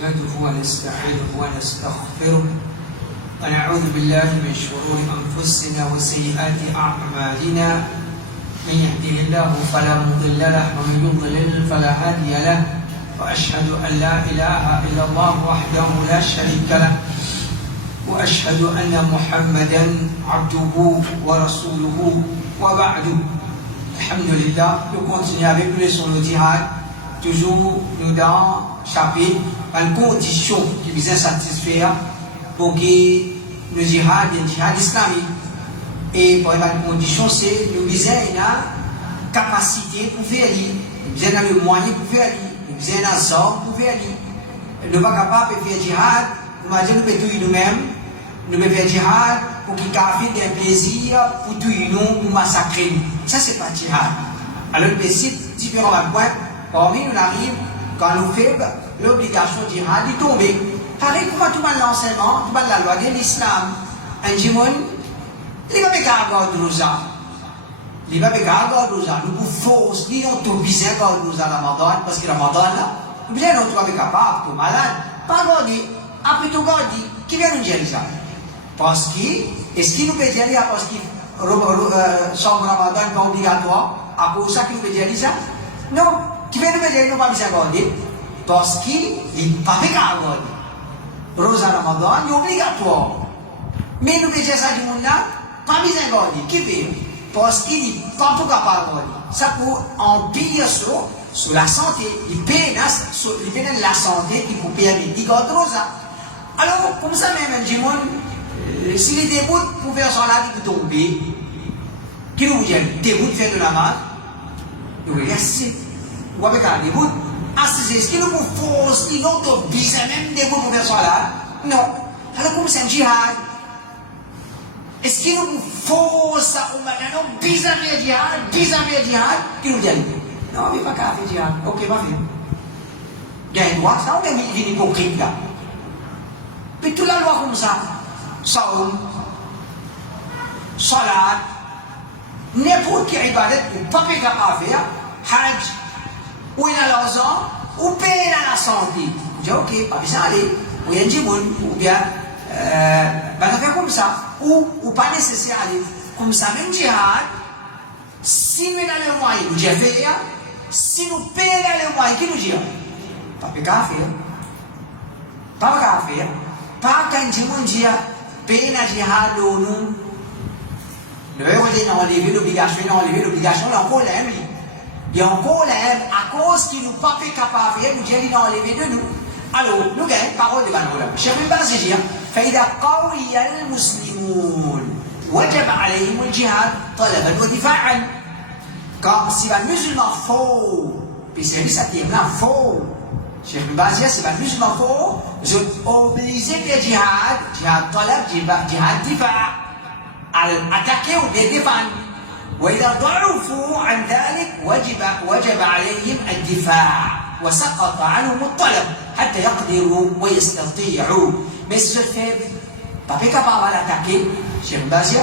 نحمده ونستعينه ونستغفره ونعوذ بالله من شرور أنفسنا وسيئات أعمالنا من يهده الله فلا مضل له ومن يضلل فلا هادي له وأشهد أن لا إله إلا الله وحده لا شريك له وأشهد أن محمدا عبده ورسوله وبعد. Alhamdulillah, nous continuons avec nous sur le djihad, toujours nous dans chapitre, une condition qui vise à satisfaire pour que le djihad islamique. Et pour une condition, c'est nous viser la capacité pour faire lire, nous viser le moyen pour faire lire, nous viser la sorte pour faire lire. Nous ne sommes pas capables de faire djihad, nous pouvons tout nous-mêmes, nous pouvons faire djihad pour qu'il y ait un plaisir pour tout nous, pour massacrer nous. Ça, c'est pas djihad. Alors, le principe, différents points, parmi nous arrive, quand nous faisons l'obligation de djihad, de tomber. Pareil, comment tout le monde l'enseignement, tout le monde la loi de l'islam. Un djimoun, il va me garder nous à. Il va me garder nous à. Nous pouvons force, nous avons tout besoin de nous à Ramadan, parce que Ramadan, là, nous bien nous sommes capables, tout malade. Pas garder, après tout garder, qui vient nous dire ça? Parce que, est-ce qu'il nous peut dire parce que Somme Ramadan n'est pas obligatoire, à cause de ça qu'il nous peut dire ça? Non, qui vient nous dire nous pas besoin de garder, parce qu'il n'est pas garder. Rosa Ramadan est obligatoire. Mais nous peut dire ça du monde là, pas besoin de garder. Qui veut? Parce qu'il n'est pas tout capable de garder. Ça pour empirer sur la santé. Il paye la santé qui vous permet de garder Rosa. Alors, comme ça même, du monde, s'il est debout pour faire son là, il peut tomber. Qui nous dit debout de faire de la main? Nous regardons assis. Ou avec un debout. Assis, est-ce qu'il nous force, il nous bizarre même debout pour faire son là? Non. Alors, comme c'est un djihad, est-ce qu'il nous force à non, bizarre djihad? Qui nous dit? Non, il n'y a pas qu'à faire djihad. Ok, pas fait. Il y a un droit, ça, on est une hypocrite là. Puis toute la loi comme ça. Saoum, salat, n'importe quelle ibadat ou pas capable à faire, hajj, ou il a l'argent, ou payer la santé. Je dis ok, pas besoin d'aller, ou il y a un djimoun, ou bien, on faire comme ça, ou pas nécessaire aller. Comme ça, même djihad, si nous avons le moyen, nous disons faire, si nous payons le moyen, qui nous dit? Pas capable à faire. Pas capable à faire. Pas qu'un djimoun dit, payer la djihad au nous. Le verset n'a enlevé l'obligation, il y a encore l'aime. Il y a encore l'aime à cause qu'il nous pas fait capable de faire, nous disons qu'il a enlevé de nous. Alors, nous gagnons parole de Banoula. Je ne sais même pas si je dis, فإذا قوي المسلمون وجب عليهم الجهاد طلبا ودفاعا. Quand si un musulman faux, puis c'est lui ça qui est là faux. Cheikh Mbazia, c'est un musulman faux, je suis obligé de djihad talab, djihad difa, à attaquer ou de défendre. وإذا ضعفوا عن ذلك وجب عليهم الدفاع وسقط عنهم الطلب حتى يقدروا ويستطيعوا. Mais si je fais pas capable d'attaquer, Cheikh Mbazia,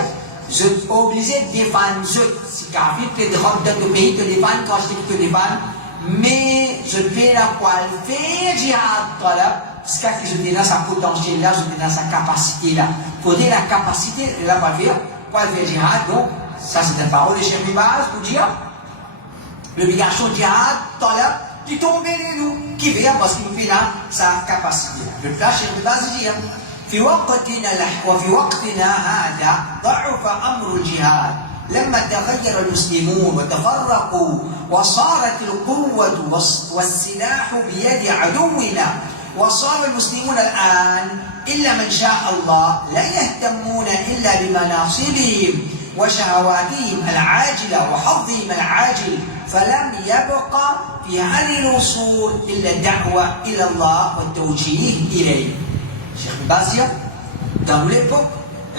je suis obligé de défendre. Si Kafir te rentre dans le pays, te défendre, quand je te défendre, mais je fais la poêle, faire djihad talab, parce que je dis là, sa potentiel là, je dis dans sa capacité là. Pour dire la capacité, elle n'a pas faire, poêle faire djihad, donc, ça c'est une parole de Cheikh Ibaz pour dire, l'obligation de djihad talab, qui tombe de nous, qui vient parce qu'il nous fait là, sa capacité. Le plat Cheikh Ibaz dit, في وقتنا هذا ضعف أمر الجهاد لما تغير المسلمون وتفرقوا وصارت القوة والسلاح بيد عدونا وصار المسلمون الآن إلا من شاء الله لا يهتمون إلا بمناصبهم وشهواتهم العاجلة وحظهم العاجل فلم يبقى في هذه الوصول إلا الدعوة إلى الله والتوجيه إليه. Cheikh Mbazia, dans l'époque,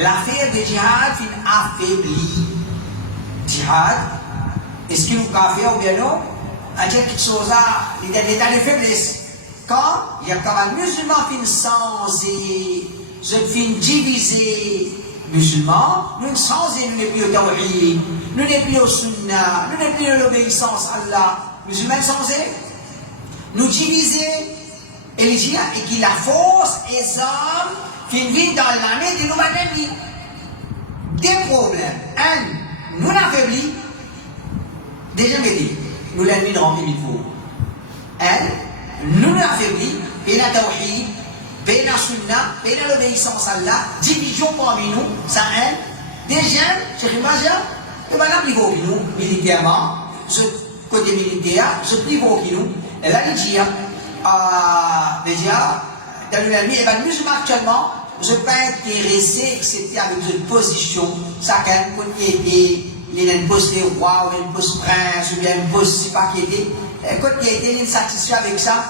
l'affaire de djihad est affaiblie. Djihad, est-ce qu'il nous a fait ou bien non? À dire quelque chose là, il y a des états de faiblesse. Quand il y a quand un musulman qui sensé, je fin divisé, musulman, nous sensé, nous n'est plus au tawhid, nous n'est plus au sunnah, nous n'est plus à l'obéissance à Allah. Musulmans sensé, nous diviser, Et les djihad, et qui la force et les hommes qui vivent dans l'armée de nous des problèmes. Un, nous l'affaiblis. Déjà, nous l'ennemi de remplir il faut. Un, nous l'affaiblis, et la tawhid, et la sunna, et l'obéissance à Allah, division parmi nous, ça un. Déjà, je m'imagine, et maintenant, il faut nous, militairement, ce côté militaire, ce niveau qui nous, et là, il dit, déjà, dans l'ennemi, et bien, musulman actuellement, je ne suis pas intéressé, excepté avec une position, ça quand il y a une poste roi, ou une poste prince, ou bien une poste, je ne sais pas qui était, quand il a été, il est satisfait avec ça,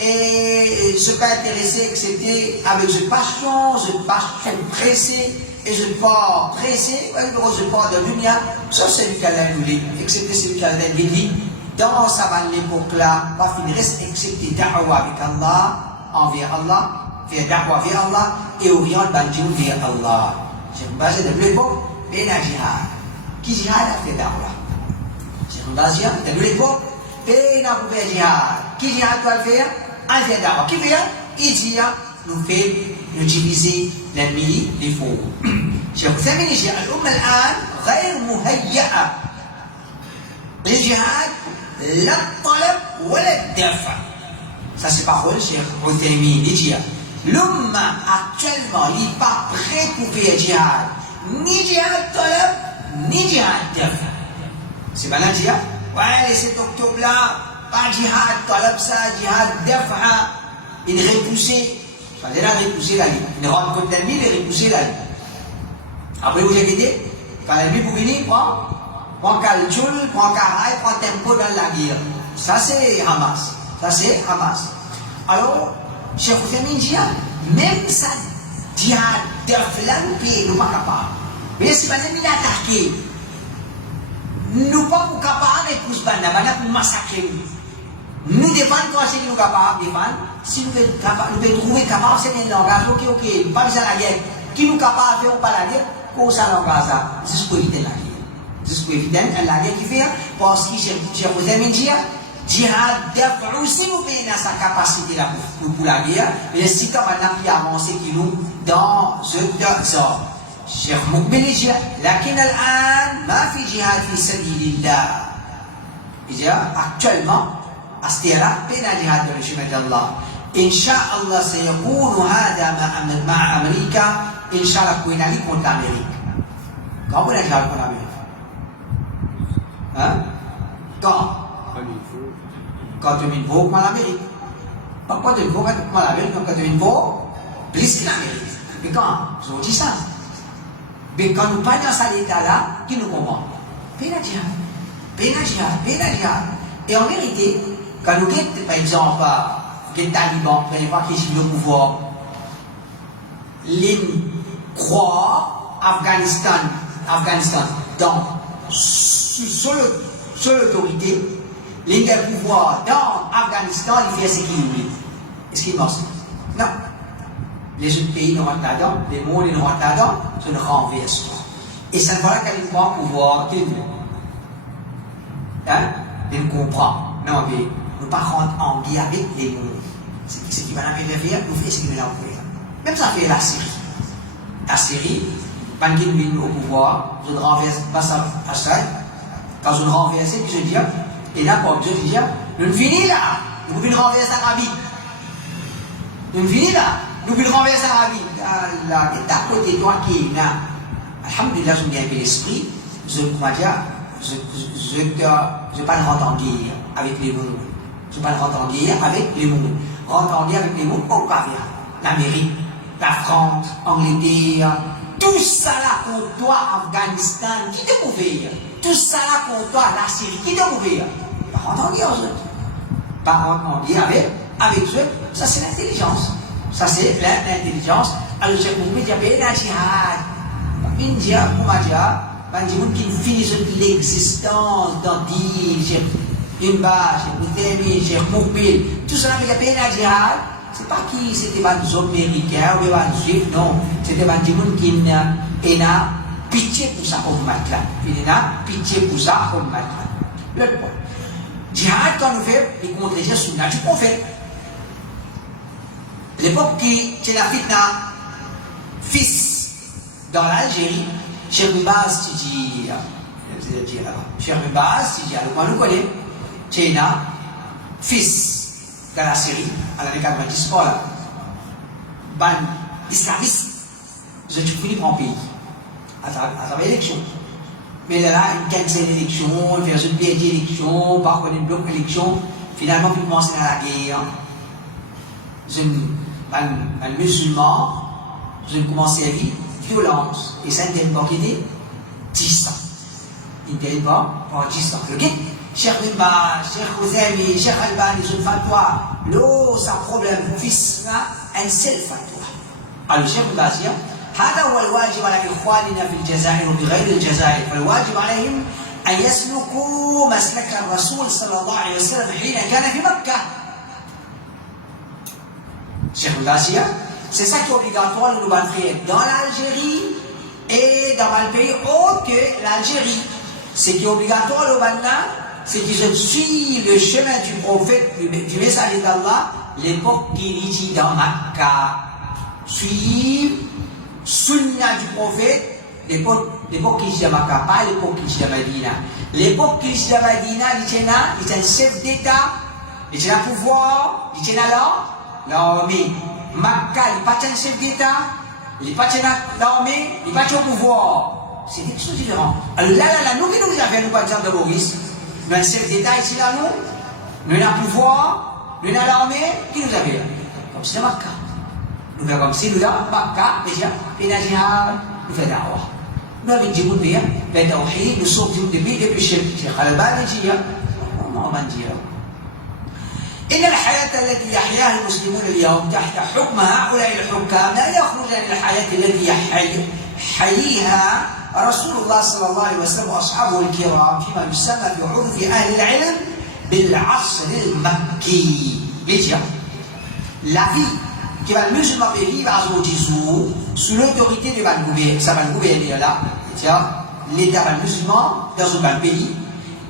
et je ne suis pas intéressé, excepté avec une passion, pressée, et je ne suis pas pressé, je ne suis pas de lumière, ça c'est celui qui a l'annulé, excepté celui qui a l'annulé, dans sa bonne époque là, pas finir, excepté da'wa avec Allah, envers Allah, faire da'wa vers Allah, et oriente Banjou vers Allah. J'ai basé de l'époque, ben la jihad. Qui jihad a fait da'wa? J'ai basé de l'époque, ben la jihad. Qui jihad doit faire? Un fait da'wa. Qui fait? Il dit, nous fait utiliser l'ennemi, les faux. J'ai ثاني شيء الأمة الآن غير مهيئة للجهاد لا الطلب ولا الدفع. Ça c'est parole Cheikh Uthaymin dit l'umma actuellement il n'est pas prêt pour faire jihad, ni jihad talab, ni jihad daf. C'est malin dire ouais les 7 octobre là, pas jihad talab ça, jihad daf, il est repoussé. Ça veut dire repousser la ligne. Il rentre contre l'ennemi, il est repoussé la ligne. Après vous inquiétez, quand l'ennemi vous venez, prend calcul, prend caraï, prend tempo dans la guerre. Ça c'est Hamas. Ça c'est Hamas. Alors, Cheikh Uthaymin dit, même ça, jihad d'Aflan, nous pas capables. Mais si l'ennemi attaqué, nous pas capables de pousser pour massacrer. Nous défendre quand c'est nous capables de défendre. Si nous pouvons trouver capable, c'est un langage, ok, pas besoin de la guerre. Qui nous capable de faire ou pas la guerre, qu'on s'en langage ça, juste pour éviter la guerre. Juste pour éviter la guerre qui fait, parce que Cheikh Uthaymin dit, jihad d'Aflan aussi nous payons sa capacité là pour la guerre, mais si comme maintenant qui avance qui nous dans ce genre. Cheikh Mukbil dit, lakin al-an ma fi jihad fi sabilillah. Il dit actuellement أستيرا بين الجهاد والشمال الله إن شاء الله سيكون هذا مع أمريكا إن شاء الله كوينا لي كونت أمريكا كم بنا جهاد كونت أمريكا ها كم 2000 مع أمريكا pourquoi 2000 مع أمريكا quand 2000 plus que l'Amérique mais quand je vous dis ça mais quand nous parlons dans cet état là qui nous comprend بين الجهاد et en vérité quand nous avons, par exemple, les talibans, qui sont le pouvoir, ils croient Afghanistan, donc, sur l'autorité, ils ont le pouvoir dans Afghanistan, ils font ce qu'ils voulaient. Est-ce qu'ils marchent? Non. Les autres pays ne rentrent pas dedans, les mondes ne rentrent pas dedans, ça ne renverse pas. Et ça ne va pas qu'ils prennent le pouvoir qu'ils veulent. Hein? Ils comprennent. Non, mais nous ne pas rentrer en guerre avec les mondes. Ce qui va nous faire, nous faisons ce qui va nous faire. Même ça fait la Syrie. La Syrie, quand ils viennent au pouvoir, je renverse Bachar al-Assad. Quand je renverse, je dis, et là, pour Dieu, je dis, nous finissons là. Nous pouvons renverser l'Arabie. Nous finissons là. Nous pouvons renverser l'Arabie. Allah, et à côté de toi qui est là, alhamdulillah, je me dis l'esprit, je ne vais pas rentrer en guerre avec les mondes. Je ne vais pas rentrer en guerre avec les mondes. Rentrer en guerre avec les mondes, on va faire. L'Amérique, la France, l'Angleterre, tout ça là pour toi, Afghanistan, qui te pouvait? Tout ça là pour toi, la Syrie, qui te pouvait? Pas rentrer en guerre, pas rentrer en guerre avec eux. Ça c'est l'intelligence. Ça c'est l'intelligence. Alors je vous dis, la jihad. India, comment dire? Ben, des gens qui finissent l'existence dans Cheikh Imba, Cheikh Uthaymin, Cheikh Mukbil, tout ça, mais il y a bien la jihad. C'est pas qui c'était des Américains ou des Juifs, non. C'était des gens qui ont pitié pour ça comme là. Il y a pitié pour ça comme là. Le point. Jihad, quand nous faisons, il contre les sunna du prophète. l'époque qui c'est la fitna fils dans l'Algérie, Cheikh Baz Tiji là-bas. Cheikh Baz Tiji, alors nous connaissons, Tchena, fils dans la Syrie, à l'année 90, voilà, ban islamiste, je suis fini pour un pays, à travers l'élection. Mais là, une quinzaine d'élections, il fait une biais d'élections, par contre, une bloc d'élections, finalement, puis commencer dans la guerre. Un musulman, je commence à vivre violence, et ça n'était pas qu'il est distant. Il n'était pas distant. Ok? Cheikh Bimba, Cheikh Ouzemi, Cheikh Albani, je ne fais pas, l'eau, ça problème, fils, un seul fatwa. Alors, Cheikh Bimba, هذا هو الواجب على إخواننا في الجزائر وبغير الجزائر فالواجب عليهم أن يسلكوا مسلك الرسول صلى الله عليه وسلم حين كان في مكة. Cheikh Bimba, c'est ça qui est obligatoire de nous battre dans l'Algérie et dans le pays autre que l'Algérie. Ce qui est obligatoire le Banna, c'est qu'ils suivent le chemin du prophète, du messager d'Allah, l'époque qu'il vit dans Makkah. Suivre Sunna du prophète, l'époque qu'il vit à Makkah, pas l'époque qu'il vit à Medina. L'époque qu'il vit à Medina, il est un chef d'État, il est un pouvoir, il est l'armée. Makkah, il n'est pas un chef d'État, il n'est pas l'armée, il n'est pas au pouvoir. C'est quelque chose de différent. Alors là, nous qui nous avons, par exemple, de Maurice, nous avons un chef d'État ici, là, nous avons un pouvoir, nous avons l'armée, qui nous avons? Comme si c'était Makkah. Nous faisons comme si nous avons Makkah, déjà, et nous faisons Dawa. Nous avons dit, nous sommes depuis Cheikh Albani, on va dire. إن الحياة التي يحياها المسلمون اليوم تحت حكم هؤلاء الحكام لا يخرج عن الحياة التي يحييها رسول الله صلى الله عليه وسلم وأصحابه الكرام فيما يسمى في عرف أهل العلم بالعصر المكي. La vie que le musulman peut vivre à son jour sous l'autorité de sa gouvernement là, l'État musulman dans un pays,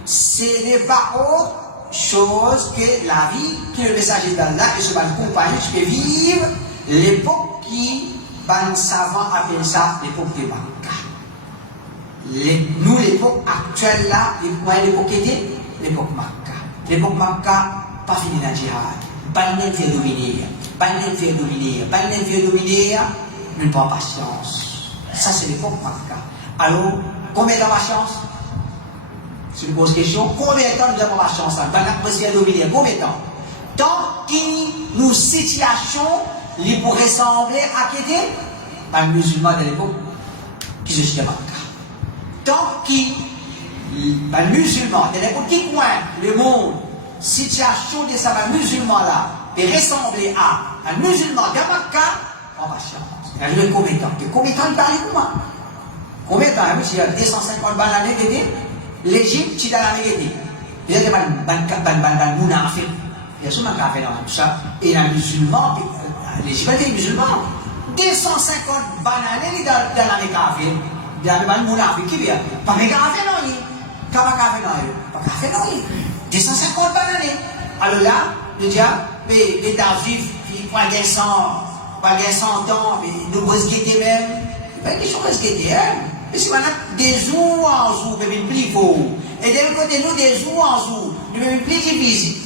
ce n'est pas autre chose que la vie que le messager d'Allah et ce compagnie peut vivre l'époque qui les savants appellent ça l'époque de Makkah. Nous l'époque actuelle là, l'époque était l'époque Makkah. L'époque Makkah, pas fini dans le djihad, pas de faire dominer, nous n'avons pas patience. Ça c'est l'époque Makkah. Alors, combien de patience? Si je pose question, combien de temps nous avons la chance à dominer? Combien de temps? Tant que nos situations les pourraient ressembler à qui était un musulman de l'époque qui se situe à Makkah. Tant que un musulman de l'époque qui coin le monde, situation de ça, un musulman là, peut ressembler à un musulman de Makkah, on va chercher. Il y a combien de temps? Combien de temps il parle pour moi? Combien de temps? Il y a 250 balles d'année l'Égypte, c'est dans la vérité. Il y a des mounafir. Il y a souvent qui fait dans tout ça. Et les musulmans, l'Égypte est musulman. 250 bananes dans la vérité. Il y a des mounafir qui viennent. Pas de café non, il. Pas de café non, il. 250 bananes. Alors là, le diable, les Juifs, ils prennent des 100 ans, nous resquêter même. Ils sont resquêtés, hein. Et si on a des jours en jour, nous devons plus fort. Et de l'autre côté, nous, des jours en jour, nous devons plus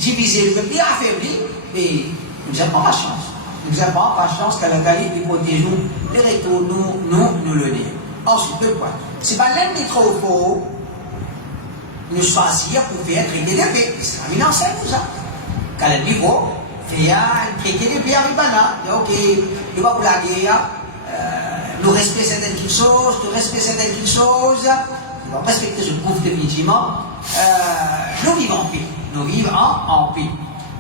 diviser, nous devons plus affaiblir. Et nous n'avons pas la chance. Nous n'avons pas la chance qu'à la qualité de protéger les retours, nous le nez. Ensuite, deux points. Si pas l'ennemi trop fort, nous choisir pour faire traiter de paix. C'est la enseigne nous ça. Quand l'ennemi faut, faire traiter de paix avec Bana. Ok, nous va pour la guerre. Nous respectons certaines choses, nous respectons ce groupe définitivement, nous vivons en paix. Nous vivons en paix.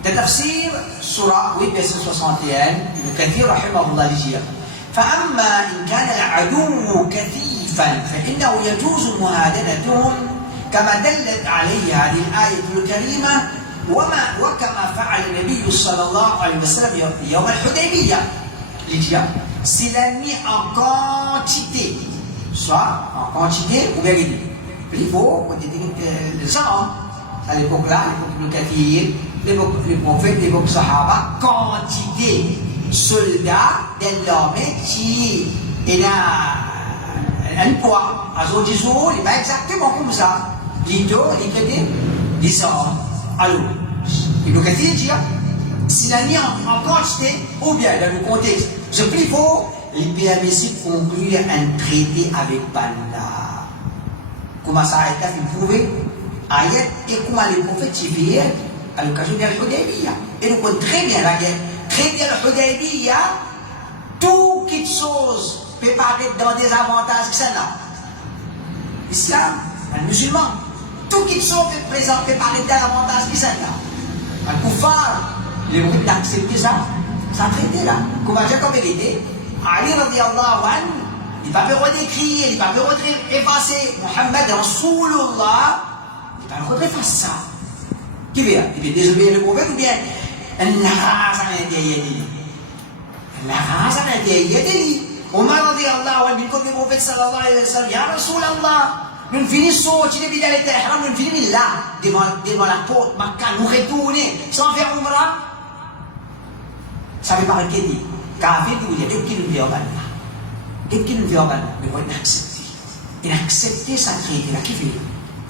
Tafsir, Surah 8, verset 61, Ibn Kathir, rahimahullah, dit فأما إن كان العدو كثيفا فإنه يجوز مهادنتهم كما دلت عليه هذه الآية الكريمة وكما فعل النبي صلى الله عليه وسلم يوم الحديبية. Si l'ennemi en quantité, soit en quantité ou bien il faut les armes, à l'époque là, l'époque de Kathir, l'époque prophète, l'époque Sahaba, quantité, soldats de l'armée qui est un poids. Alors, disons, il n'est pas exactement comme ça. L'idée, il sort. Alors, il nous dit, s'il a mis en quantité ou bien dans le contexte, ce qu'il faut, les PMC conclure un traité avec Banda. Comment ça a été prouvé? Ayat et comment les prophètes civiles à l'occasion de l'Hudaybiyah. Et nous connaissons très bien la guerre. Très bien l'Hudaybiyah, tout qui chose peut paraître dans des avantages que ça n'a. L'islam, un musulman, tout qui chose peut paraître dans des avantages que ça n'a. Un koufar, les gens qui acceptent ça, ça traité là. Comment dire comme vérité? Ali radiallahu anhu, il ne va pas redécrire, il ne va pas effacer Muhammad Rasulullah, il ne va pas effacer ça. Qui veut? Il veut désobéir le prophète ou bien la race à l'intérieur de lui? La race à l'intérieur de lui. Omar radiallahu anhu, comme le prophète sallallahu alayhi wa sallam, Ya Rasulallah, nous finissons, tu n'es pas dans les terres, nous finissons là, devant la porte, Makkah, nous retournons, sans faire Umrah. Ça veut parler qu'il dit. Car vous dire, qu'est-ce qu'il nous fait en bas? Qu'est-ce qu'il nous fait en bas? Mais il faut accepter. Il a accepté sa traité, il a kiffé.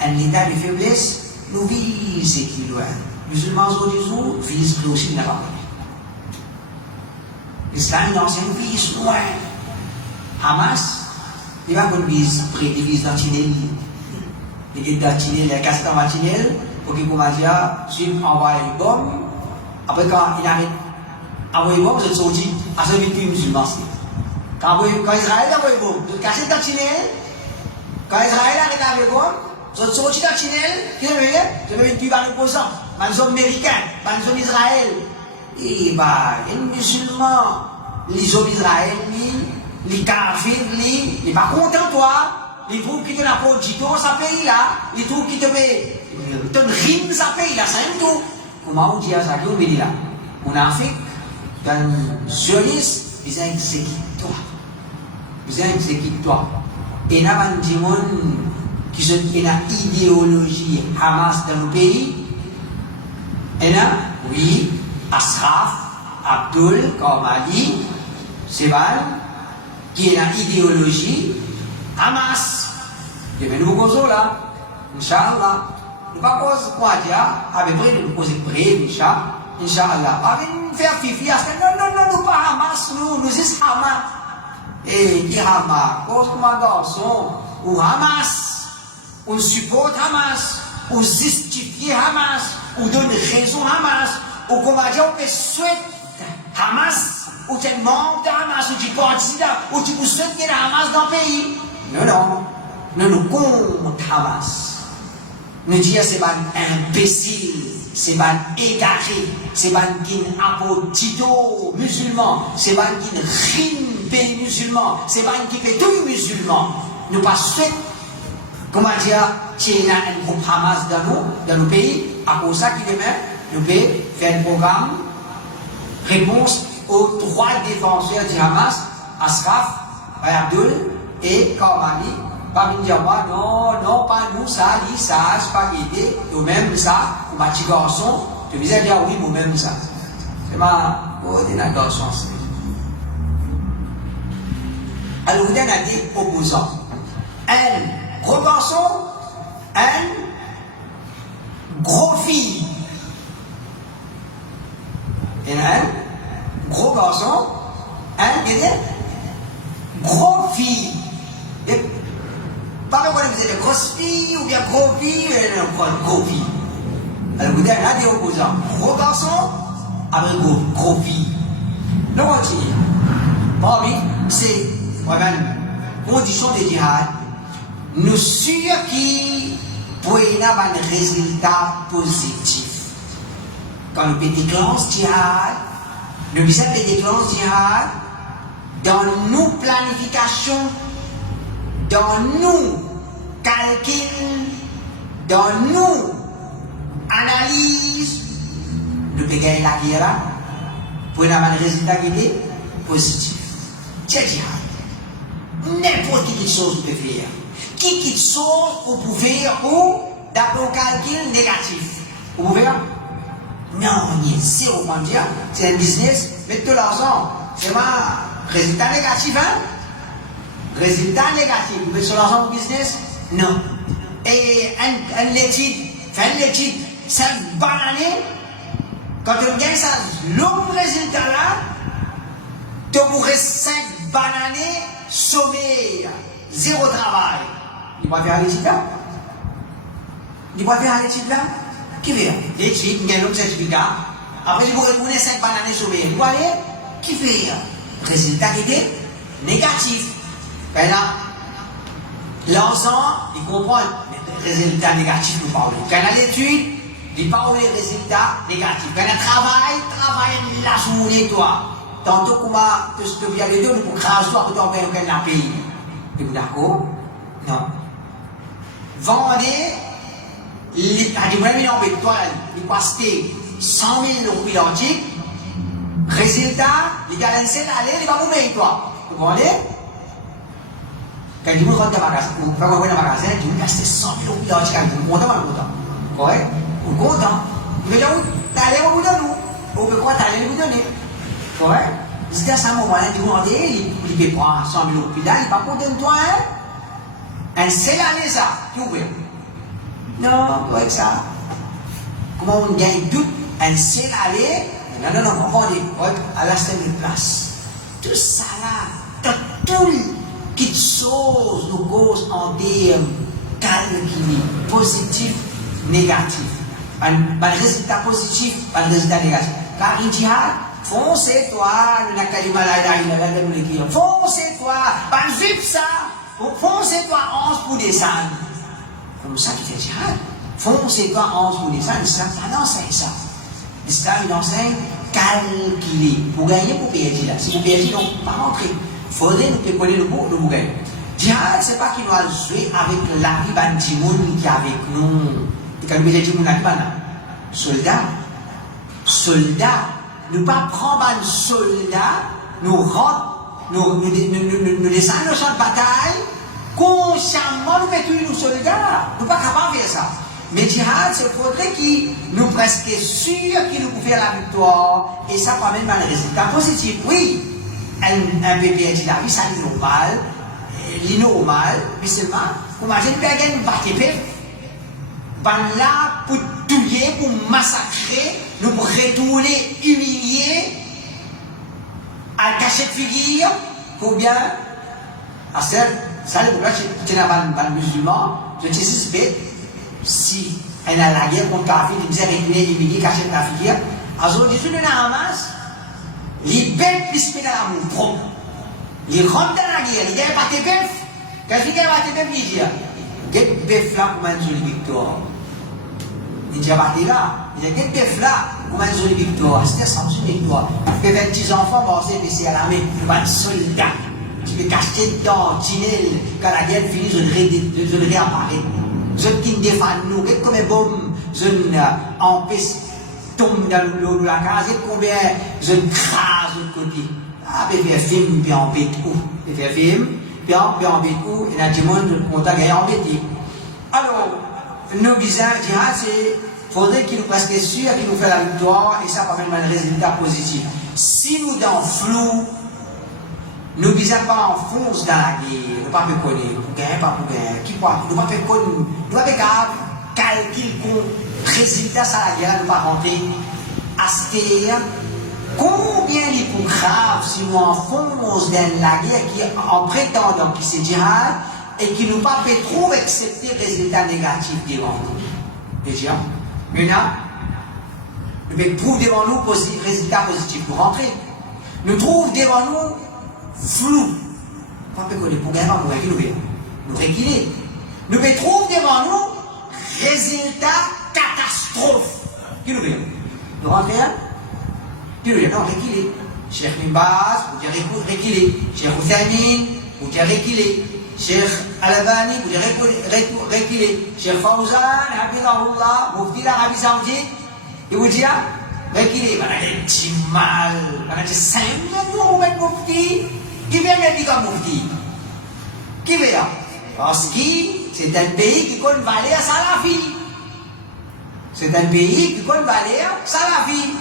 Un état de faiblesse, nous visons qui loin. Les musulmans aujourd'hui visent plus aussi, il n'a pas parlé. L'islam, non, c'est une vise loin. Hamas, il va qu'on vise près, il vise dans Tinel. Il est dans Tinel, il est cassé dans Tinel, pour qu'il commence à envoyer une bombe. Après, quand il arrête, envoyer une bombe, vous êtes sorti. À ce but musulman. Quand Israël a envoyé bombe, vous êtes caché dans Tinel. Quand Israël a arrêté la bombe, vous êtes sorti dans Tinel. Qu'est-ce que vous voyez? Vous avez tué par l'opposant. Par les hommes américains, par les hommes Israël. Et bah, les musulmans, les hommes Israël, les kafirs, ils ne sont pas contents, toi. Les troupes qui te l'apportent dans ce pays-là, les troupes qui te donnent rime dans ce pays-là, c'est un tout. Comment on dit à ça? Qu'est-ce qu'on dit là? On a fait. Dans le sionisme, ils ont exécuté toi. Ils ont exécuté toi. Et il y a des gens qui ont une idéologie Hamas dans le pays. Et là, oui, Ashraf, Abdul, comme a dit, Seval, qui a une idéologie Hamas. Il y a un nouveau cause là, Inch'Allah. Nous ne pouvons pas dire, avec près, nous poser près, Inch'Allah. Avec faire fifi, non, pas Hamas, nous sommes Hamas. Et qui Hamas? Cause comme un garçon, ou Hamas, on supporte Hamas, on justifie Hamas, on donne raison Hamas, ou comme on dit, on peut souhaiter Hamas, ou tu es membre de Hamas, ou tu es partisan, ou tu souhaites qu'il y ait Hamas dans le pays. Non, nous contre Hamas. Nous disons c'est pas imbécile, c'est pas égaré, c'est pas qui apotito musulman, c'est pas qui rime musulman, c'est pas qui fait tout musulman. Nous pas souhaitons, comment dire, qu'il y a un groupe Hamas dans nos pays, à cause de ça qui demain, nous pouvons faire un programme réponse aux trois défenseurs du Hamas, Ashraf, Abdul et Kamali. Pas me dire, non, pas nous, ça, c'est pas l'idée, nous-mêmes ça, ou ma petit garçon, je me disais dire oui, moi-même ça. C'est ma, garçon. Alors, vous avez dit opposant. Un gros garçon, un gros fille. Et un gros garçon, un gros fille. Pas que vous êtes grosse fille ou bien gros fille, gros fille. Alors vous avez des opposants. Gros garçon avec gros fille. Nous continuons. Parmi ces conditions de djihad, nous sûrs qui pour avoir un résultat positif. Quand nous déclenchons djihad, nous déclenchons djihad dans nos planifications, dans nos calculs, dans nos analyses, nous pouvons gagner la guerre pour avoir un résultat qui est positif. C'est djihad. N'importe quelle chose vous pouvez faire. Quelle chose vous pouvez faire ou d'après un calcul négatif. Vous pouvez faire? Non, il y a zéro point de dire. C'est un business, mettre de l'argent. C'est pas résultat négatif, hein? Résultat négatif. Vous mettez sur l'argent au business? Non. Et un l'étude, faire l'étude, 5 bananes, quand on gagne ça, l'homme résultat là, tu pourrais 5 bananes, sommeil, zéro travail. Il va faire l'étude là? Il va faire l'étude là? Qui fait? L'étude, il y a un certificat. Après, il va retourner 5 bananes sommeil. Il va aller? Qui fait? Résultat qui est négatif. Ben là, l'ensemble, il comprend les résultats négatifs nous parlons. Quand on a l'étude, il parle des résultats négatifs. Quand on travaille la journée, toi. Tantôt, comment tu viens les deux, nous pour craser toi, pour t'envoyer aucun pays. Êtes-vous d'accord? Non. Vendez, il avec toi, il passe 100 000 roupies d'antique. Résultat, il gagne un seul aller, il va vous payer toi. Vous comprenez? Quand il rentre dans le magasin, vous faites dans le magasin, il gagne 100 000 roupies d'antique, vous content ou pas content? Correct? Vous content? Mais là, t'allez vous donner. Vous pouvez quoi t'allez vous donner? Correct? C'est à ce moment-là, il demande, il peut prendre 100 000 roupies là, il va pas content de toi, hein? Un seul aller, ça, tu ouvres. Non, avec ça. Comment on gagne tout? Un seul aller? Non, regardez, à la seule place. Tout ça là, tout qui chose nous cause en termes calculés, positif, négatif. Un résultat positif, un résultat négatif. Car il dit, foncez-toi, foncez-toi, pas vite ça, foncez-toi 11 pour descendre. Comme ça qui fait jihad. Foncez-toi 11 pour descendre, l'islam, ça enseigne ça. L'islam, il enseigne calculer. Pour gagner, pour payer là. Si vous payez, donc, pas rentrer. Il faudrait nous connaître le mot, nous gagner. Jihad, c'est pas qu'il doit jouer avec la vie d'un timoun qui est avec nous. Et quand nous mettons timoun là, soldat. Soldat. Nous pas prendre un soldat, nous rentrons, nous descendons au champ de bataille, consciemment nous mettons nos soldats. Nous pas capables de faire ça. Mais jihad, c'est faudrait qu'il nous presque sûr qu'il nous peut faire la victoire. Et ça peut même un résultat positif. Oui, un bébé dit la vie, ça est normal. L'innormal, mais seulement, imagine bien qu'il y a une bataille. Ben là, pour tuer, pour massacrer, nous pour retourner, humilier, à cacher de figure, pour bien, à ça, c'est pourquoi je tiens à un musulman, je te suspecte, si elle a la guerre contre Kafir, il disait retourner, humilier, cacher de la figure, alors je suis dans la masse, il bête plus dans l'amour propre. Il rentre dans la guerre, il gagne pas tes bœufs. Quand il gagne pas tes bœufs, il dit, quel bœuf là pour une jolie victoire. Il dit, là, il y a quel bœuf là pour une jolie victoire. C'était sans une victoire. Il fait 20 enfants, bon, c'est à la main, il va être soldat. Tu peux cacher dedans, tunnel, quand la guerre finit, je le réapparais. Je ne défends nous, comme un bombe, je empêche tombe dans la case, et combien je crase de côté. Ah, mais faire film, puis embête où? Faire film, puis embête où? Et là, tout le monde, on t'a gagné embêté. Alors, nos visages, c'est, faudrait qu'il nous presque sûr qu'il nous fait la victoire, et ça, quand même, un résultat positif. Si nous, dans le flou, nous ne visons pas en fonce dans la guerre, nous ne pouvons pas connaître, pour gagner, pas pour gagner, qui quoi? Nous ne pouvons pas connaître, nous ne pouvons pas calculer le résultat, ça la guerre, nous ne pouvons pas rentrer à ce terre. Combien il est plus grave si nous enfonçons dans la guerre qui en prétendant qu'il c'est djihad et qui nous pas fait trop accepter les résultats négatifs devant nous. Déjà, maintenant, nous pouvons trouver devant nous résultats positifs pour rentrer. Nous trouvons devant nous flou. Pas que nous pour gagner, pour réguler. Nous réguler. Nous pouvons trouver devant nous résultats catastrophes. Qui nous veut? Nous rentrons. Puis il y a non réguler. Cheikh Mimbaz, vous direz réguler. Cheikh Oussamin, vous direz réguler. Cheikh Al-Albani, vous direz réguler. Cheikh Fawzan, Habibullah, Mufti l'Arabie Saoudite, il vous dit réguler. On a des petits mal, on a des 5 mots avec Mufti. Qui vient me dire comme Mufti? Qui vient? Parce que c'est un pays qui connaît valer à Salafi. C'est un pays qui connaît ça la vie.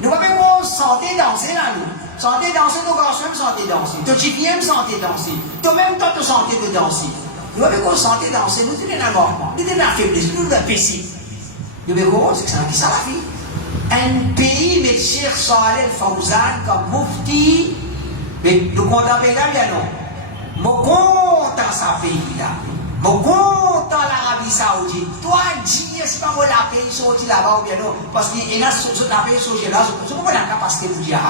Nous ne pouvons pas santé danser là, nous. Santé danser, nos garçons santé danser. Toi, tu viens santé danser. Toi-même, toi, tu santé de danser. Nous ne pouvons pas santé danser. Nous sommes dans mort. Nous sommes dans la faiblesse. Nous sommes dans le péché. Nous devons c'est que ça la vie. Un pays, mais Cheikh Saleh Fawzan, comme Mufti, mais nous comptons bien non. Nous comptons ça pays là. Nous comptons l'Arabie Saoudite. Toi, dis, c'est pas moi la pays sorti là-bas ou bien non. Parce qu'il y a la pays sorti là, je ne sais pas la capacité de dire.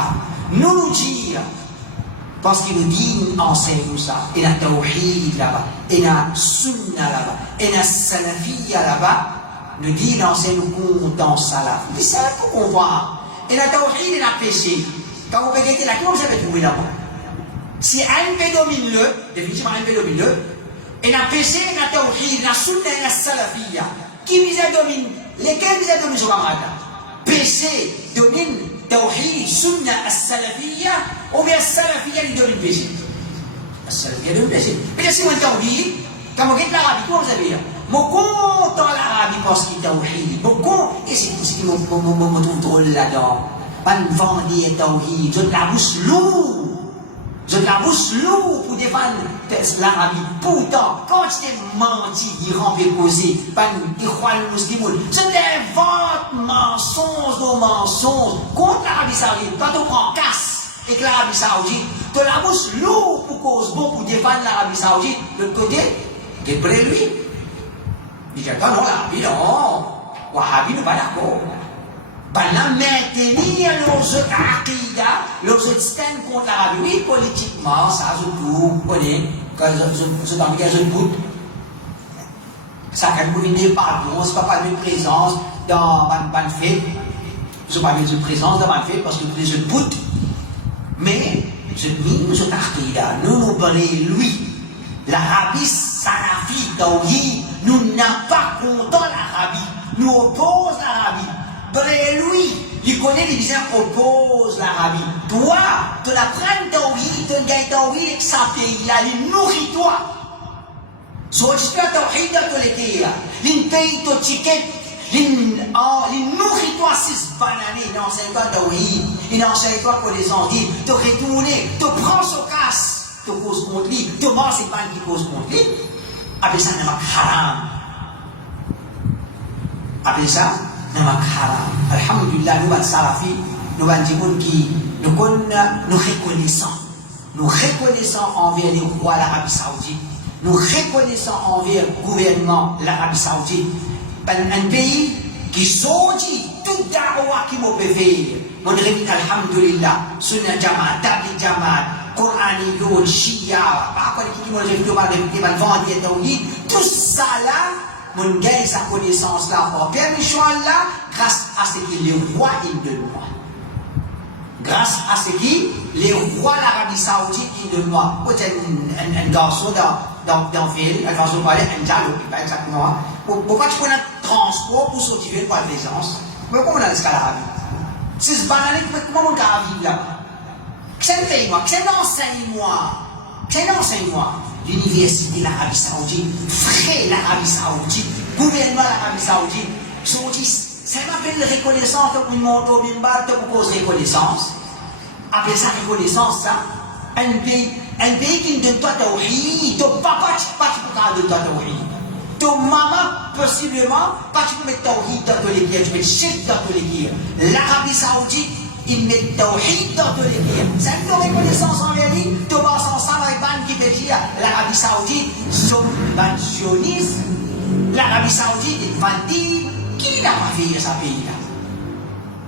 Nous dire, parce qu'il nous dit, enseigne ça. Il y a Tawhid là-bas, il y a Sunna là-bas, il y a Salafiyya là-bas. Nous dit, l'enseigne nous comptons ça là. Mais c'est un peu qu'on voit. Il y a Tawhid, il y a péché. Quand vous regardez là, comment vous avez trouvé là-bas? Si un peu domine le, définitivement un peu domine le, et la péché, la tawhid, la sunna et la salafiyya. Qui vise à dominer? Lesquels visent à dominer sur la mada? Péché domine tawhid, sunna, salafiyya, ou bien salafiyya qui domine péché? Salafiyya domine péché. Mais si on tawhid, quand on quitte l'Arabie, comment vous avez dit? Mon compte en l'Arabie parce qu'il est tawhid. Mon compte, et c'est ce qui me trouve drôle là-dedans. Pas de vendre tawhid, je la bouche lourde. Je la bouche lourde pour défendre l'Arabie. Pourtant, quand je t'ai menti, il remplit posé, il croit le musulman. Je t'invente mensonge de mensonge contre l'Arabie Saoudite. Quand on prend casse avec l'Arabie Saoudite, tu la bouche lourde pour cause bon pour défendre l'Arabie Saoudite. De l'autre côté, tu es prêt lui. Il dit, non, l'Arabie, non. Wahhabi, nous pas d'accord. Pendant maintenir nos aqidas, nos systèmes contre l'Arabie. Oui, politiquement, ça, je trouve, vous connaissez, quand je t'en dis, je doute. Ça, quand vous venez, pardon, c'est pas parler de présence dans une fête. Je ne parle pas de présence dans une fête parce que je doute. Mais, je dis, nos aqidas, nous parlons lui. L'Arabie salafi, nous n'avons pas content l'Arabie. Nous opposons l'Arabie. Lui, il connaît les gens opposent l'Arabie. Toi, tu la prends tawhid, tu gagnes tawhid avec sa pays, il nourrit toi. So, tu as tawhid dans les pays, il paye ton ticket, il nourrit toi 6 bananes, il enseigne toi tawhid, il enseigne toi connaissance, il te retourne, te prend son casse, te cause contre lui, te mange ses bannes qui cause contre lui. Après ça, il y a haram. Après ça, Alhamdulillah, nous sommes salafi, nous sommes des gens qui nous reconnaissons. Nous reconnaissons envers les rois de l'Arabie Saoudite. Nous reconnaissons envers le gouvernement de l'Arabie Saoudite. Un pays qui sortit toute da'wa qui m'a fait. Mon révit, Alhamdulillah, Sunna Jamaat, Tabli Jamaat, Qur'ani, Yod, Shia, tout ça là. Mon gars, sa connaissance là, par permission là, grâce à ce que les rois ils de moi. Grâce à ce que les rois de l'Arabie Saoudite ils de moi. Un garçon dans la ville, un garçon parlait, un dialogue, pas exactement. Pourquoi tu prends un transport pour sortir par l'aisance? Pourquoi on a l'escalade? C'est ce banal, comment on a vivre là-bas? Qu'est-ce que moi? Qu'est-ce que enseigne-moi? L'université de l'Arabie Saoudite, frère l'Arabie Saoudite, gouvernement de l'Arabie Saoudite, ça m'appelle reconnaissance, pour une montre au bimba, pour cause reconnaissance. Après ça, reconnaissance, ça, un pays qui ne donne pas tawhid, ton papa, pas tu peux donner tawhid. Ton maman, possiblement, pas tu peux mettre tawhid dans tous les pieds, tu peux mettre shirk dans tous les pieds. L'Arabie Saoudite, il met tawhid dans tous les pieds. C'est une reconnaissance envers lui, tu vas ensemble avec Ban qui veut dire l'Arabie Saoudite, ban sioniste, l'Arabie Saoudite, il va dire qui n'a pas fait ce pays-là.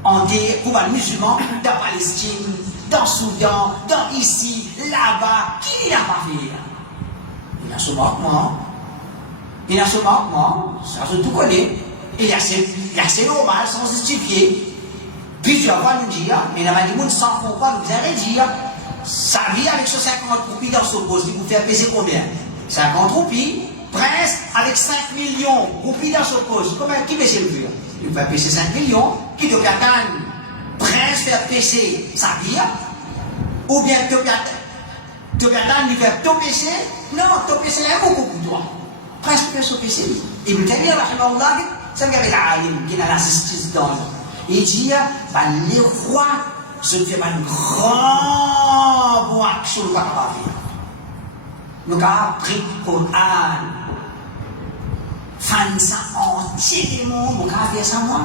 On dit, pour les musulmans, dans Palestine, dans Soudan, dans ici, là-bas, qui n'a pas fait là? Il y a ce manquement. Il y a ce manquement, ça se tout connaît. Il y a c'est normal, sans justifier. Puis tu vas pas nous dire, mais la Malimoun sans comprendre, vous allez dire, ça vit avec ce 50 roupies dans ce poste, il vous fait peser combien? 50 roupies, prince avec 5 millions roupies dans ce poste. Comment qui pèse le vieux? Il va peser 5 millions, qui doit attendre prince faire peser sa vie, ou bien tu dois attendre lui faire tout peser? Non, tout peser est beaucoup pour toi. Prince peut se peser. Il me dit, Ça me fait l'alim qui a l'assistance dans lui. Il dit, les rois se font une grande bonne action pour la vie. Nous avons pris le Coran, fan ça entier le monde, nous avons fait ça moi.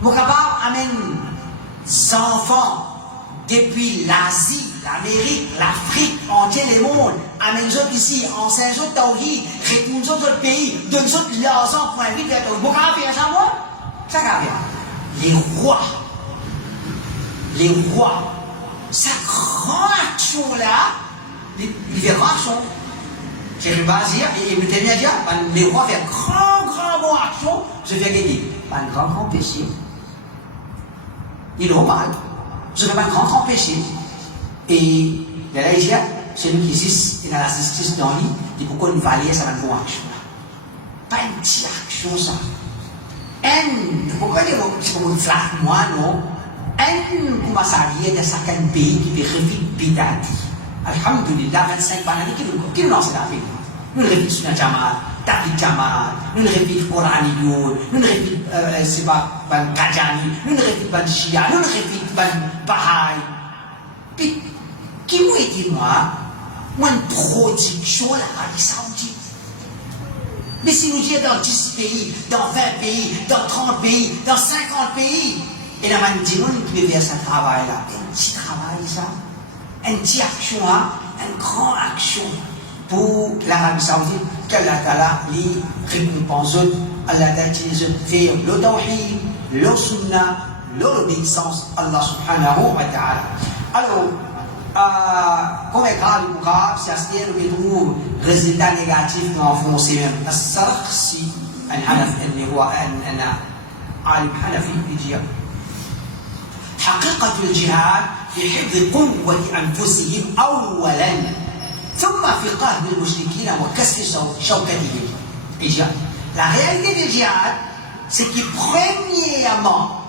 Nous avons amené des enfants depuis l'Asie, l'Amérique, l'Afrique, entier le monde, amener les autres ici, en Saint-Jean, Taoui, retourner les autres pays, donner les autres l'argent pour inviter à nous avons fait ça moi. Ça va bien. Les rois, sa grande action là, les actions. J'ai le basir et le témoin dit, les rois font grand bonne action, je vais gagner. Pas un grand péché. Il est normal. Je fais pas un grand péché. Et là, il dit, celui qui existe, il a la justice dans lui, il dit pourquoi une vallée, ça va une bonne action. Pas une petite action, ça. Pourquoi il dit, on flatte moi, non? Comment ça vient de certains pays qui vérifient bidati. Alhamdulillah, 25 banani qui nous lancent la vie. Nous ne répétons sur la Jamal, Tafik Jamal, nous ne répétons Coraniyo, nous ne répétons c'est pas Ban Kajani, nous ne répétons Ban Shia, nous ne répétons Ban Baha'i. Puis, qui m'a dit moi, une production l'Arabie Saoudite. Mais si nous disons dans 10 pays, dans 20 pays, dans 30 pays, dans 50 pays, et la man dit, nous pouvons faire ce travail-là. Un petit travail, ça. Une petite action, une grande action pour l'Arabie Saoudite, qu'Allah Ta'ala lui récompense. Allah Ta'ala fait le tawhid, le sunnah, l'obéissance à Allah subhanahu wa ta'ala. Alors, comme est grave, c'est-à-dire que nous trouvons résultat négatif en français même. السرخسي الحنف اللي هو أنا عالم حنفي يجي حقيقة الجهاد في حفظ قوة أنفسهم أولا ثم في قهر المشركين وكسر شوكتهم. La réalité du djihad, c'est que premièrement,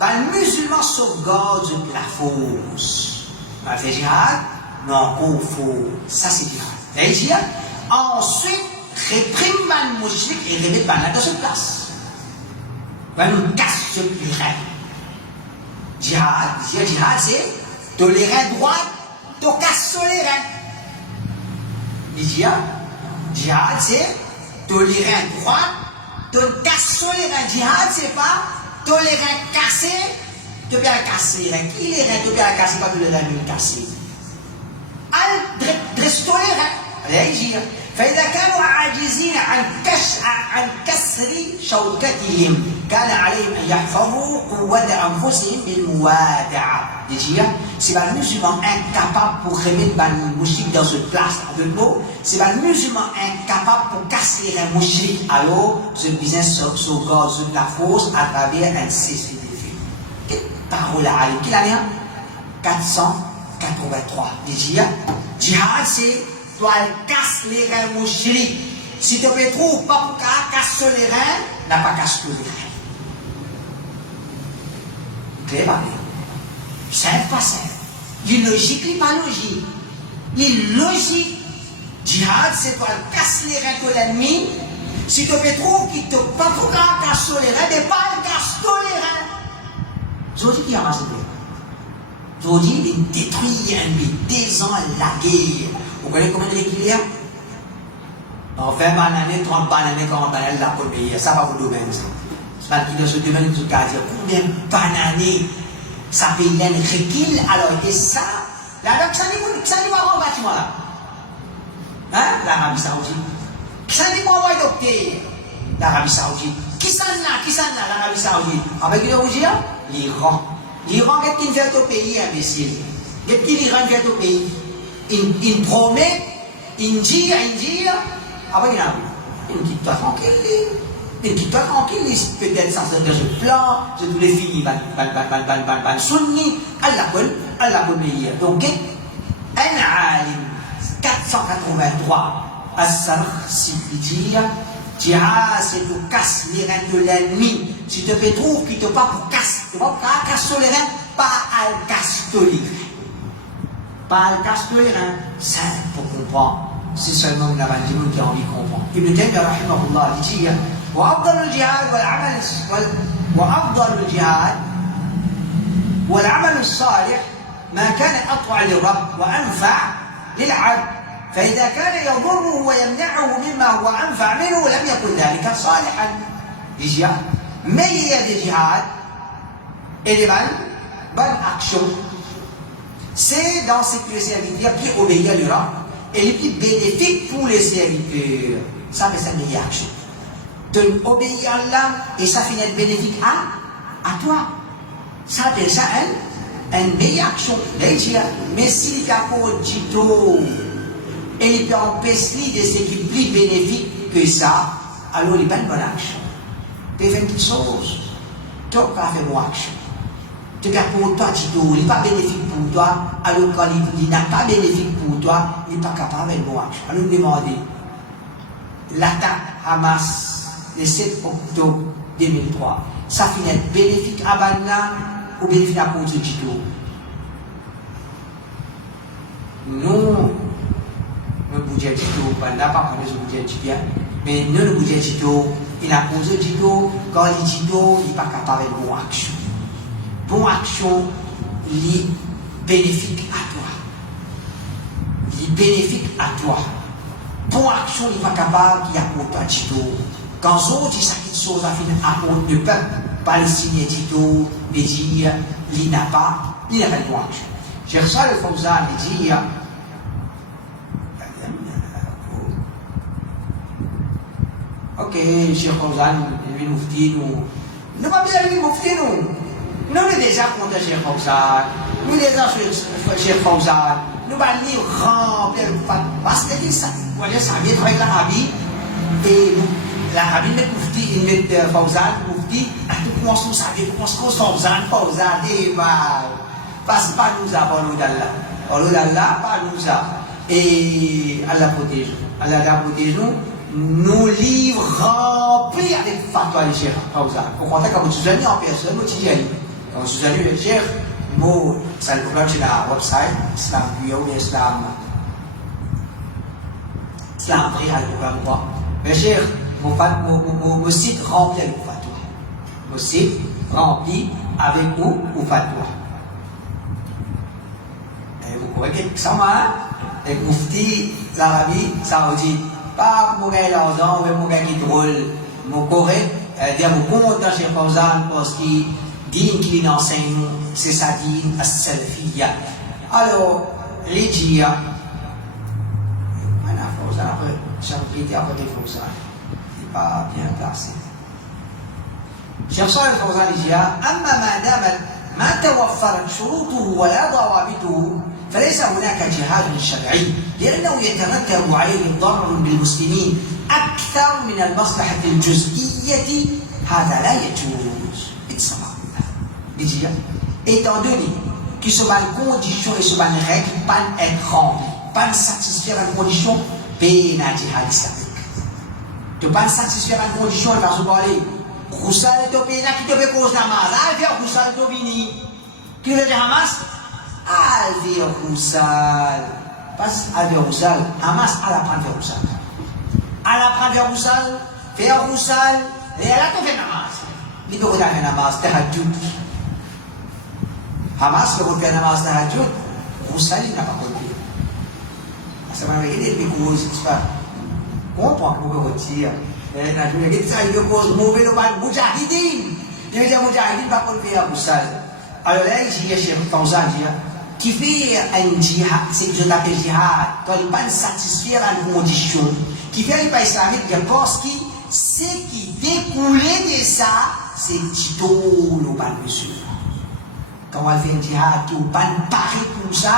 le musulman sauvegarde la force. On fait djihad, non, qu'on faut. Ça, c'est djihad. Le djihad, ensuite, réprime le mouchrik et remet le banane dans cette place. Ben, nous casse les reins. Djihad, c'est de les reins droits, de casser les reins. Djihad, c'est de les reins droits, de casser les reins. Djihad, c'est pas de les reins cassés, de bien casser les reins. Qui les reins de bien casser, pas de les reins cassés. Dresse-toi les reins. Allez, فإذا كانوا عاجزين عن كسر شوكتهم كان عليهم أن يحفظوا قوة أنفسهم بالموادعة. C'est pas le musulman incapable pour remettre le mouchik dans une place. Avec mots, c'est pas le musulman incapable pour casser un mouchik. Alors, ce business sauvegarde la force à travers un cessez de fait. Quelle parole à Ali? Quelle année? 483. Djihad, c'est toi, casse les reins mouchrik. Si tu ne trouves pas pour casser les reins, n'a pas cassé les reins. Clair, pas bien. Simple, pas simple. L'illogique, n'est pas logique. L'illogique. Djihad, c'est toi, casse les reins de l'ennemi. Si tu ne trouves qu'il ne pas pour casser les reins, mais pas casser les reins. Je vous dis qu'il y a un masque. Je vous dis, il détruit un but, des ans la guerre. Vous connaissez combien de a? En 20 bananes, 30 bananes, 40 bananes, la première. Ça va vous domaine. C'est pas qu'il y a ce domaine qui se dire combien de bananes ça fait un recul. Alors, et ça, là, ça n'est pas un bâtiment là. Hein? L'Arabie Saoudite. Ça n'est pas un docteur. L'Arabie Saoudite. Qui s'en a, l'Arabie Saoudite? Avec l'Iran. L'Iran, qu'est-ce qu'il fait au pays, imbécile? Qu'est-ce qu'il fait au pays? Il promet, il dit, après il me dit, toi tranquille, peut-être sans faire ce plan, je voulais finir, sunni, Allah meilleur. Donc, un alim, 483, As-Sarkhsi, il dit, djihad, c'est pour casser les reins de l'ennemi. Si tu te trouves qu'il ne te pas pour casser, tu ne vas pas casser les reins, pas à casser les reins. Pas le casse-toi, simple pour comprendre. c'est seulement une aventure qui a envie de comprendre. Ibn Taymiyyah rahimahullah dit وأفضل الجهاد والعمل الصالح ما كان أطوع للرب وأنفع للعبد فإذا كان يضره ويمنعه مما هو أنفع منه لم يكن ذلك صالحا. Mais il y a des djihad et des bonnes actions. C'est dans ce que les serviteurs qui obéissent à l'Iran et les plus bénéfiques pour les serviteurs. Ça fait ça une meilleure action. De obéir à Allah et ça finit être bénéfique à toi. Ça fait ça une meilleure action. Mais si tu as pour Tito et il peut empêcher de ce qui est plus bénéfique que ça, alors il n'y a pas une bonne action. Tu fais une petite chose, tu n'as pas fait une bonne action. Tu as pour toi, Tito, il n'est pas bénéfique pour toi, alors quand il n'a pas bénéfique pour toi, il n'est pas capable de faire une bonne action. Alors nous demandons, l'attaque Hamas le 7 octobre 2003, ça finit bénéfique à Banna ou bénéfique à pour Tito? Nous, le budget Tito, Banna, pas comme le budget Tito, mais nous, le budget Tito, il a posé Tito, quand il dit Tito, il n'est pas capable de faire une bonne action. Bonne action, il est bénéfique à toi. Il est bénéfique à toi. Bonne action, il n'est pas capable qu'il y a pour toi Tito. Quand on dit ça, quelque chose à cause du peuple palestinien Tito, il dit, il n'a pas une bonne action. J'ai reçu le Fawzan, il dit, ok, Cheikh Fawzan, il nous dit, nous pas bien lui moufti nous. Nous sommes déjà contre Cheikh Fawzan, nous déjà Cheikh Fawzan, nous allons lire remplir parce que ça, ça vient avec l'Arabie et l'Arabie met moufti, il met Fawzan, moufti, nous commençons à savoir, nous commençons Fawzan, et parce que pas nous avons Allah d'Allah, pas nous avons. Et Allah protège, Allah protège nous. Nos livres remplis avec fatwa de Cheikh Fawzan. Au contraire, quand vous allez en personne, vous allez. Quand vous allez le Cheikh, vous allez sur la website, Islam Bureau, Islam Prix à l'époque. Mais Cheikh, mon site rempli avec fatwa. Mon site rempli avec vous fatwa. Et vous pouvez quelque chose, avec Mufti, l'Arabie Saoudite. Pas pour gagner l'argent, mais pour gagner drôle. Mon correct, dire mon content chez Fawzan parce qu'il dit qu'il enseigne, c'est sa dîne à Salafiyya. Alors, les djihad, maintenant Fawzan après, chapitre après Fawzan, il n'est pas bien placé. Cheikh Salih Fawzan dit, أما ما دامت ما توفرت شروطه ولا ضوابطه فليس هناك جهاد شرعي لأنه يترتب عليه ضرر بالمسلمين أكثر من المصلحة الجزئية هذا لا يجوز. Étant donné que ce ban condition et ce ban règle pas être rempli, pas satisfaire une condition, payer un jihad islamique. De pas satisfaire une condition, il va se parler. Roussal est au pays qui te fait cause namaz. Alvia Roussal est au bini. Qui veut dire Hamas? Alvia Roussal. Pas Alvia Roussal. Hamas, à la prendre vers Roussal. À la prendre vers Roussal. Faire Roussal. Et elle a tout fait namaz. Il peut faire namaz. Tahajjud. Hamas peut faire namaz tahajjud. Roussal, il n'a pas compris. Ça m'a regardé les causes. C'est pas. Comprends pour me retirer. Il ça, il cause mauvais le mal Moudjahidine. Il veut dire Moudjahidine pas qu'on fait à Roussal. Alors là, il y a Cheikh Fawzan qui fait un djihad, c'est que je l'appelle djihad, quand il ne pas satisfaire à une condition, qui fait un pas islamique, je pense que ce qui découlait de ça, c'est Tito le ban monsieur. Quand on fait un djihad qui n'est pas pareil pour ça,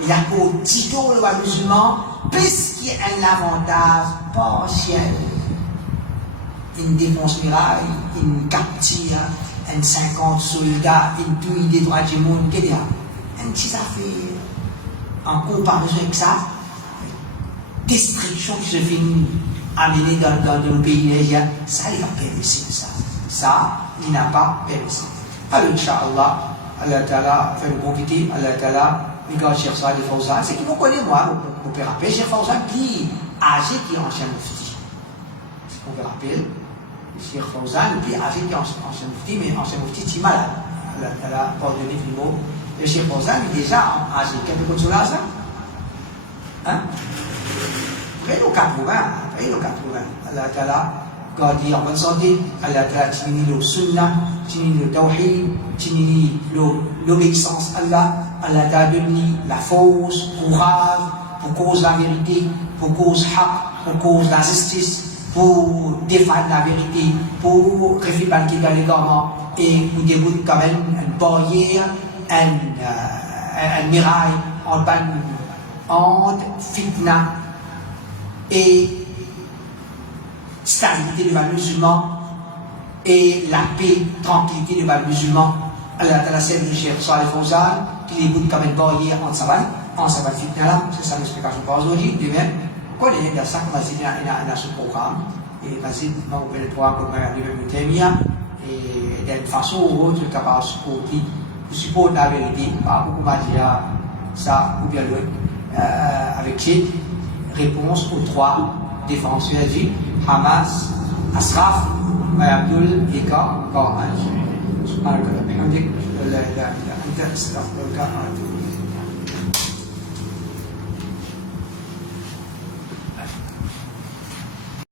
il y a pour Tito le ban musulman, puisqu'il y a un avantage partiel. Une défense miraille, une capture, une 50 soldats, une tuile des droits du monde, etc. Une petite affaire. En comparaison avec ça, destruction qui se finit amenée dans le pays nigérien, ça il a permissible ça. Ça, il n'a pas permissible. Alors, Inch'Allah, Allah Ta'ala fait nous profiter, Allah Ta'ala regarde Cheikh Salih Fawzan, c'est qui vous connaît moi, vous pouvez rappeler, Cheikh Fawzan qui âgé qui est ancien mufti. On peut rappeler, Cheikh Fawzan, qui est âgé qui est ancien mufti, mais ancien mufti qui est malade. Elle a ordonné le mot. Le Cheikh Fawzan est déjà âgé. Quelque chose sur là, ça? Hein? Après le 80, Allah Ta'ala, quand il est en bonne santé, Allah Ta'ala tinini le sunnah, tinini le tawhid, tinini l'obéissance à Allah, Allah Ta'ala donne la force, courage, pour cause la vérité, pour cause haq, pour cause la justice, pour défendre la vérité, pour réfuter dans les garments et pour débouter quand même une barrière, un mirail entre fitna et stabilité du peuple musulman et la paix, tranquillité du peuple musulman. Allah Ta'ala sait le Cheikh Salih Fawzan qui déboute comme une barrière entre sa fitna là, c'est ça l'explication pour aujourd'hui. De même, quand il y a ça, on va dire qu'il y a ce programme, et on va dire qu'on peut le programme comme le Témia, et d'une façon ou autre, capable de supporter la vérité, pas beaucoup de ça, ou bien l'autre, avec cette réponse aux trois défenseurs du Hamas, Asraf, Abdul, Eka, Coran. سبحانك اللهم وبحمدك لا اله الا انت استغفرك واتوب اليك